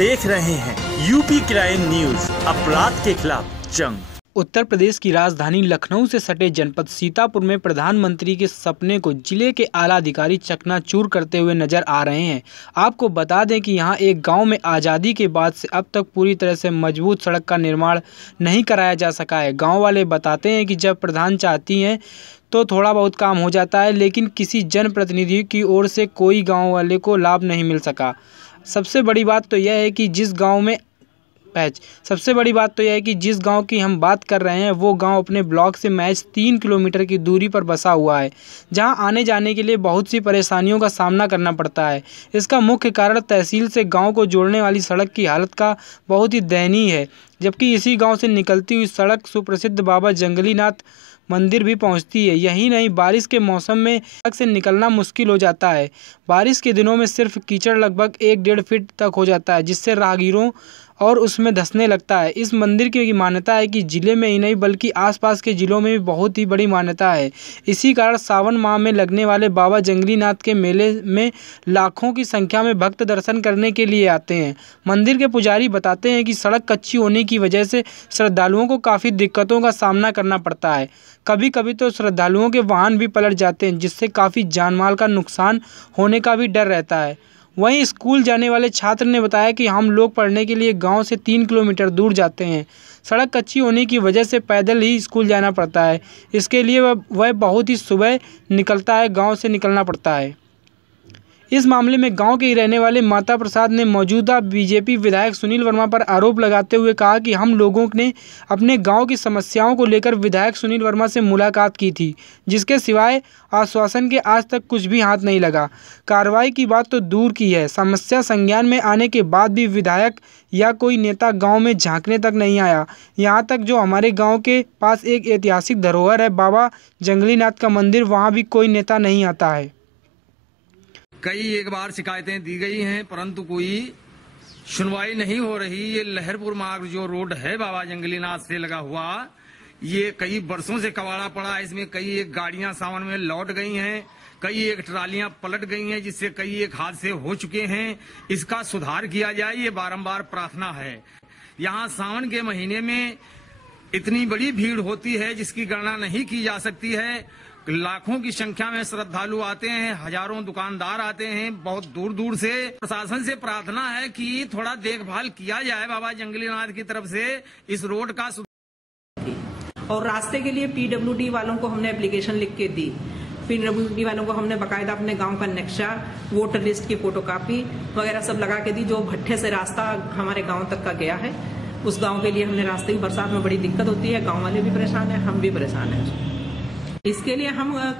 देख रहे हैं यूपी क्राइम न्यूज, अपराध के खिलाफ जंग। उत्तर प्रदेश की राजधानी लखनऊ से सटे जनपद सीतापुर में प्रधानमंत्री के सपने को जिले के आला अधिकारी चकनाचूर करते हुए नजर आ रहे हैं। आपको बता दें कि यहां एक गांव में आज़ादी के बाद से अब तक पूरी तरह से मजबूत सड़क का निर्माण नहीं कराया जा सका है। गांव वाले बताते हैं कि जब प्रधान चाहती हैं तो थोड़ा बहुत काम हो जाता है, लेकिन किसी जनप्रतिनिधि की ओर से कोई गाँव वाले को लाभ नहीं मिल सका। सबसे बड़ी बात तो यह है कि जिस गांव की हम बात कर रहे हैं वो गांव अपने ब्लॉक से महज 3 किलोमीटर की दूरी पर बसा हुआ है, जहां आने जाने के लिए बहुत सी परेशानियों का सामना करना पड़ता है। इसका मुख्य कारण तहसील से गांव को जोड़ने वाली सड़क की हालत का बहुत ही दयनीय है, जबकि इसी गांव से निकलती हुई सड़क सुप्रसिद्ध बाबा जंगलीनाथ मंदिर भी पहुंचती है। यही नहीं, बारिश के मौसम में सड़क से निकलना मुश्किल हो जाता है। बारिश के दिनों में सिर्फ कीचड़ लगभग 1-1.5 फीट तक हो जाता है, जिससे राहगीरों और उसमें धंसने लगता है। इस मंदिर की मान्यता है कि जिले में ही नहीं बल्कि आसपास के जिलों में भी बहुत ही बड़ी मान्यता है। इसी कारण सावन माह में लगने वाले बाबा जंगलीनाथ के मेले में लाखों की संख्या में भक्त दर्शन करने के लिए आते हैं। मंदिर के पुजारी बताते हैं कि सड़क कच्ची होने की वजह से श्रद्धालुओं को काफ़ी दिक्कतों का सामना करना पड़ता है। कभी कभी तो श्रद्धालुओं के वाहन भी पलट जाते हैं, जिससे काफ़ी जानमाल का नुकसान होने का भी डर रहता है। वहीं स्कूल जाने वाले छात्र ने बताया कि हम लोग पढ़ने के लिए गांव से 3 किलोमीटर दूर जाते हैं। सड़क कच्ची होने की वजह से पैदल ही स्कूल जाना पड़ता है। इसके लिए वह बहुत ही सुबह निकलता है, गांव से निकलना पड़ता है। इस मामले में गांव के ही रहने वाले माता प्रसाद ने मौजूदा बीजेपी विधायक सुनील वर्मा पर आरोप लगाते हुए कहा कि हम लोगों ने अपने गांव की समस्याओं को लेकर विधायक सुनील वर्मा से मुलाकात की थी, जिसके सिवाय आश्वासन के आज तक कुछ भी हाथ नहीं लगा। कार्रवाई की बात तो दूर की है, समस्या संज्ञान में आने के बाद भी विधायक या कोई नेता गांव में झांकने तक नहीं आया। यहां तक जो हमारे गांव के पास एक ऐतिहासिक धरोहर है बाबा जंगलीनाथ का मंदिर, वहां भी कोई नेता नहीं आता है। कई एक बार शिकायतें दी गई हैं, परंतु कोई सुनवाई नहीं हो रही। ये लहरपुर मार्ग जो रोड है बाबा जंगलीनाथ से लगा हुआ, ये कई वर्षों से कबाड़ा पड़ा है। इसमें कई एक गाड़ियां सावन में लौट गई हैं, कई एक ट्रालियां पलट गई हैं, जिससे कई एक हादसे हो चुके हैं। इसका सुधार किया जाए, ये बारंबार प्रार्थना है। यहाँ सावन के महीने में इतनी बड़ी भीड़ होती है जिसकी गणना नहीं की जा सकती है। लाखों की संख्या में श्रद्धालु आते हैं, हजारों दुकानदार आते हैं बहुत दूर दूर से। प्रशासन से प्रार्थना है कि थोड़ा देखभाल किया जाए बाबा जंगलीनाथ की तरफ से इस रोड का। और रास्ते के लिए पीडब्ल्यूडी वालों को हमने एप्लीकेशन लिख के दी। पीडब्ल्यूडी वालों को हमने बकायदा अपने गांव का नक्शा, वोटर लिस्ट की फोटोकॉपी वगैरह सब लगा के दी। जो भट्ठे से रास्ता हमारे गाँव तक का गया है, उस गाँव के लिए हमने रास्ते की बरसात में बड़ी दिक्कत होती है। गाँव वाले भी परेशान है, हम भी परेशान है। इसके लिए हम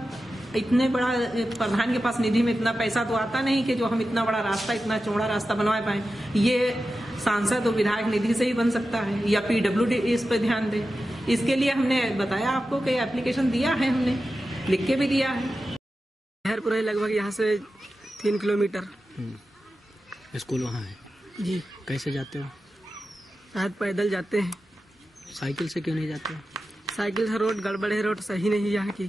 इतने बड़ा प्रधान के पास निधि में इतना पैसा तो आता नहीं कि जो हम इतना बड़ा रास्ता, इतना चौड़ा रास्ता बनवा पाए। ये सांसद और विधायक निधि से ही बन सकता है या पीडब्ल्यूडी इस पे ध्यान दे। इसके लिए हमने बताया आपको कि एप्लीकेशन दिया है, हमने लिख के भी दिया है। लहरपुर है लगभग यहाँ से 3 किलोमीटर। स्कूल वहाँ है जी। कैसे जाते हो? शायद पैदल जाते हैं। साइकिल से क्यों नहीं जाते हो? साइकिल से रोड गड़बड़ है, रोड सही नहीं यहाँ की।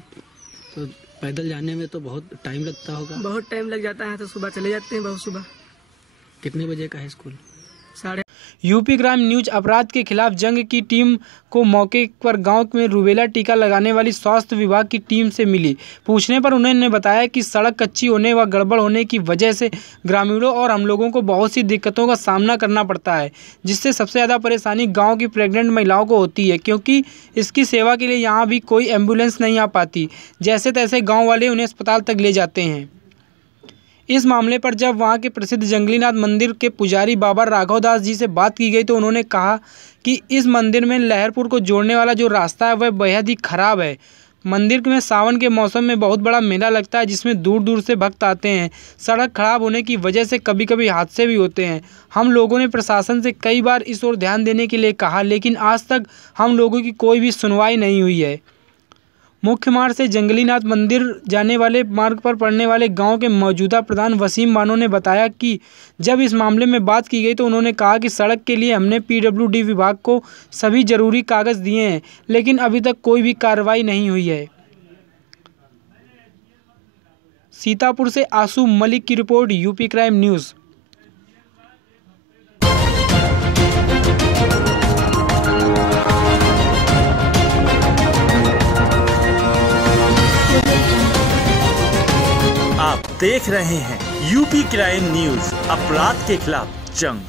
तो पैदल जाने में तो बहुत टाइम लगता होगा। बहुत टाइम लग जाता है, तो सुबह चले जाते हैं, बहुत सुबह। कितने बजे का है स्कूल? 3:30। यूपी क्राइम न्यूज अपराध के खिलाफ जंग की टीम को मौके पर गांव में रूबेला टीका लगाने वाली स्वास्थ्य विभाग की टीम से मिली। पूछने पर उन्होंने बताया कि सड़क कच्ची होने व गड़बड़ होने की वजह से ग्रामीणों और हम लोगों को बहुत सी दिक्कतों का सामना करना पड़ता है, जिससे सबसे ज़्यादा परेशानी गाँव की प्रेग्नेंट महिलाओं को होती है, क्योंकि इसकी सेवा के लिए यहाँ भी कोई एम्बुलेंस नहीं आ पाती। जैसे तैसे गाँव वाले उन्हें अस्पताल तक ले जाते हैं। इस मामले पर जब वहां के प्रसिद्ध जंगलीनाथ मंदिर के पुजारी बाबा राघव दास जी से बात की गई तो उन्होंने कहा कि इस मंदिर में लहरपुर को जोड़ने वाला जो रास्ता है वह बेहद ही खराब है। मंदिर में सावन के मौसम में बहुत बड़ा मेला लगता है, जिसमें दूर दूर से भक्त आते हैं। सड़क खराब होने की वजह से कभी कभी हादसे भी होते हैं। हम लोगों ने प्रशासन से कई बार इस ओर ध्यान देने के लिए कहा, लेकिन आज तक हम लोगों की कोई भी सुनवाई नहीं हुई है। मुख्य मार्ग से जंगलीनाथ मंदिर जाने वाले मार्ग पर पड़ने वाले गांव के मौजूदा प्रधान वसीम बानो ने बताया कि जब इस मामले में बात की गई तो उन्होंने कहा कि सड़क के लिए हमने पीडब्ल्यूडी विभाग को सभी जरूरी कागज दिए हैं, लेकिन अभी तक कोई भी कार्रवाई नहीं हुई है। सीतापुर से आसू मलिक की रिपोर्ट, यूपी क्राइम न्यूज़। आप देख रहे हैं यूपी क्राइम न्यूज, अपराध के खिलाफ जंग।